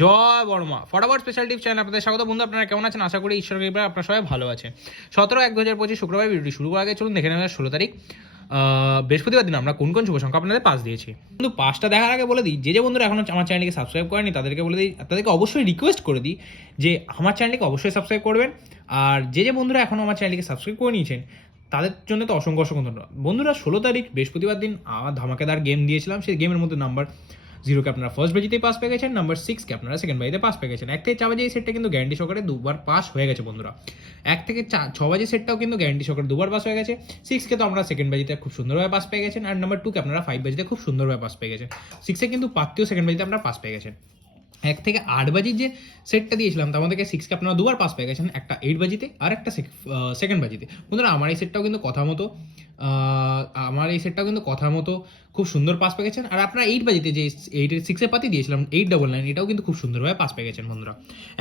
জয় বর্মা ফটাফট special tips channel আপনাদের স্বাগত। বন্ধু আপনারা কেমন আছেন? আশা করি ঈশ্বরের কৃপায় আপনারা সবাই ভালো আছেন। 17/1/2025 শুক্রবার ভিডিওটি শুরু করার আগে চলুন দেখে নেওয়া 16 তারিখ বৃহস্পতিবার দিন আমরা কোন কোন শুভ সংখ্যা আপনাদের পাস দিয়েছি। কিন্তু পাসটা দেখার আগে বলে দিই, যে বন্ধুরা এখনো আমার চ্যানেলকে সাবস্ক্রাইব করেনি তাদেরকে বলে দিই, তাদেরকে অবশ্যই রিকোয়েস্ট করে দিই যে আমার চ্যানেলকে অবশ্যই সাবস্ক্রাইব করবেন। আর যে বন্ধুরা এখনো আমার চ্যানেলকে সাবস্ক্রাইব করে নিয়েছেন তাদের জন্য তো অসংখ্য অসংখ্য ধন্যবাদ। বন্ধুরা 16 তারিখ বৃহস্পতিবার দিন ধামাকেদার গেম দিয়েছিলাম, সেই গেমের মধ্যে নাম্বার 0কে আপনারা ফার্স্ট বাজিতেই পাস পেয়ে গেছেন, নাম্বার 6কে আপনারা সেকেন্ড বাজিতে পাস পেয়ে গেছেন। 1 থেকে 4 বাজে এই সেটটা কিন্তু গ্যারান্টি সহকারে দুবার পাস হয়ে গেছে বন্ধুরা। 1 থেকে 6 বাজে সেটটাও কিন্তু গ্যারান্টি সহকারে দুবার পাস হয়ে গেছে। 6কে তো আমরা সেকেন্ড বাজিতে খুব সুন্দরভাবে পাস পেয়ে গেছেন, আর নাম্বার 2কে আপনারা 5 বাজিতে খুব সুন্দরভাবে পাস পেয়ে গেছেন। 6এ কিন্তু পাত্তিও সেকেন্ড বাজিতে আপনারা পাস পেয়ে গেছেন। 1 থেকে 8 বাজির যে সেটটা দিয়েছিলাম তার মধ্যে 6কে আপনারা দুবার পাস পেয়ে গেছেন, একটা 8 বাজিতে আর একটা সেকেন্ড বাজিতে। বন্ধুরা আমার এই সেটটাও কিন্তু কথার মতো খুব সুন্দর পাস পেয়ে গেছেন। আর আপনারা 8 বাজিতে যে 6এর পাতি দিয়েছিলাম 899, এটাও কিন্তু খুব সুন্দরভাবে পাস পেয়ে গেছেন বন্ধুরা।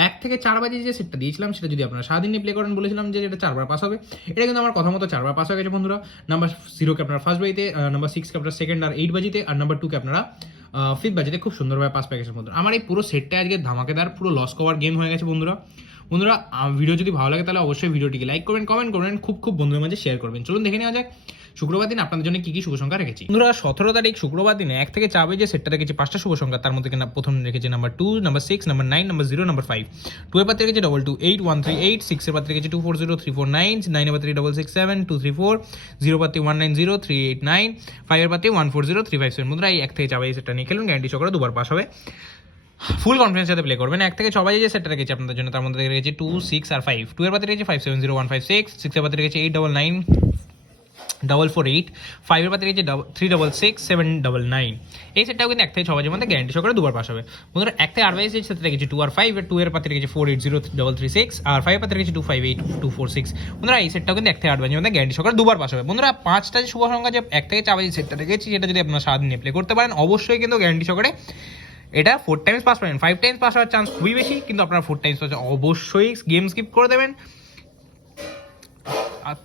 1 থেকে 4 বাজে যে সেটটা দিয়েছিলাম সেটা যদি আপনারা সারাদিন প্লে করেন, বলেছিলাম যে এটা 4বার পাস হবে, এটা কিন্তু আমার কথা মতো 4বার পাস হয়ে গেছে বন্ধুরা। নাম্বার 0কে আপনারা ফার্স্ট বাজিতে, নাম্বার 6কে আপনারা সেকেন্ড আর 8 বাজিতে, আর নাম্বার 2কে আপনারা ফিফথ বাজিতে খুব সুন্দরভাবে পাস পেয়ে গেছে বন্ধুরা। আমার এই পুরো সেটটা আজকে ধামাকেদার পুরো লস কভার গেম হয়ে গেছে বন্ধুরা। ভিডিও যদি ভালো লাগে তাহলে অবশ্যই ভিডিওটিকে লাইক করবেন, কমেন্ট করবেন, খুব বন্ধুদের মাঝে শেয়ার করবেন। চলুন দেখে নেওয়া যাক শুক্রবার দিন আপনাদের জন্য কি কি শুভ সংখ্যা রেখেছি। বন্ধুরা 17 তারিখ শুক্রবার দিনে 1 থেকে 4 বাজে সেটটা রেখেছি 5টা শুভ সংখ্যা, তার মধ্যে প্রথম রেখেছি number 2, number 6, number 9, number 0, number 5। 2 এর পাত্রে রেখেছি 228138, 6 এর পাত্রে রেখেছি 240349, 9 এর পাত্রে 667 234, 0 পাত্রে 190389, 5 এর পাত্রে 140357। বন্ধুরা এই 1 থেকে 4 বাজে সেটটা নিয়ে খেলুন, গ্যারান্টি সহকারে দুবার পাস হবে। ফুল কনফিডেন্স সাথে প্লে করবেন। 1 থেকে 6 বাজে যে সেটটা রেখেছি আপনাদের জন্য তার মধ্যে রেখেছি 2, 6 আর 5। 2 এর পাত্রে রেখেছি 570156, 6 এর পাত্রে রেখেছি 899448, 5 এর পাত্রে রেখেছি 366799। এই সেটটাও কিন্তু 1 থেকে 6 বাজের মধ্যে গ্যারান্টি সহকারে দুবার পাস হবে। বন্ধুরা 1 থেকে 8 বাজে যে সেটটা রেখেছি 2 আর 5, 2 এর পাত্রে রেখেছি 480336, আর 5 এর পাত্রে রেখেছি 258246। বন্ধুরা এই সেটটাও কিন্তু 1 থেকে 8 বাজের মধ্যে গ্যারান্টি সহকারে দুবার পাস হবে। বন্ধুরা 5টা যে শুভ সংখ্যা যে 1 থেকে 4 বাজে সেটটা রেখেছি সেটা যদি আপনারা সারাদিন প্লে করতে পারেন অবশ্যই কিন্তু গ্যারান্টি সহকারে এটা 4 টাইমস পাস পাবেন। 5 টাইমস পাস হওয়ার চান্স খুবই বেশি, কিন্তু আপনারা 4 টাইমস পাস অবশ্যই গেম স্কিপ করে দেবেন,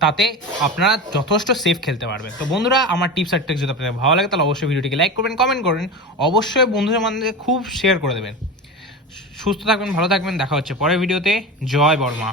তাতে আপনারা যথেষ্ট সেফ খেলতে পারবেন। তো বন্ধুরা আমার টিপস আর ট্রিক্স যদি আপনাদের ভালো লাগে তাহলে অবশ্যই ভিডিওটিকে লাইক করবেন, কমেন্ট করবেন, অবশ্যই বন্ধুদের মধ্যে খুব শেয়ার করে দেবেন। সুস্থ থাকবেন, ভালো থাকবেন, দেখা হচ্ছে পরের ভিডিওতে। জয় বর্মা।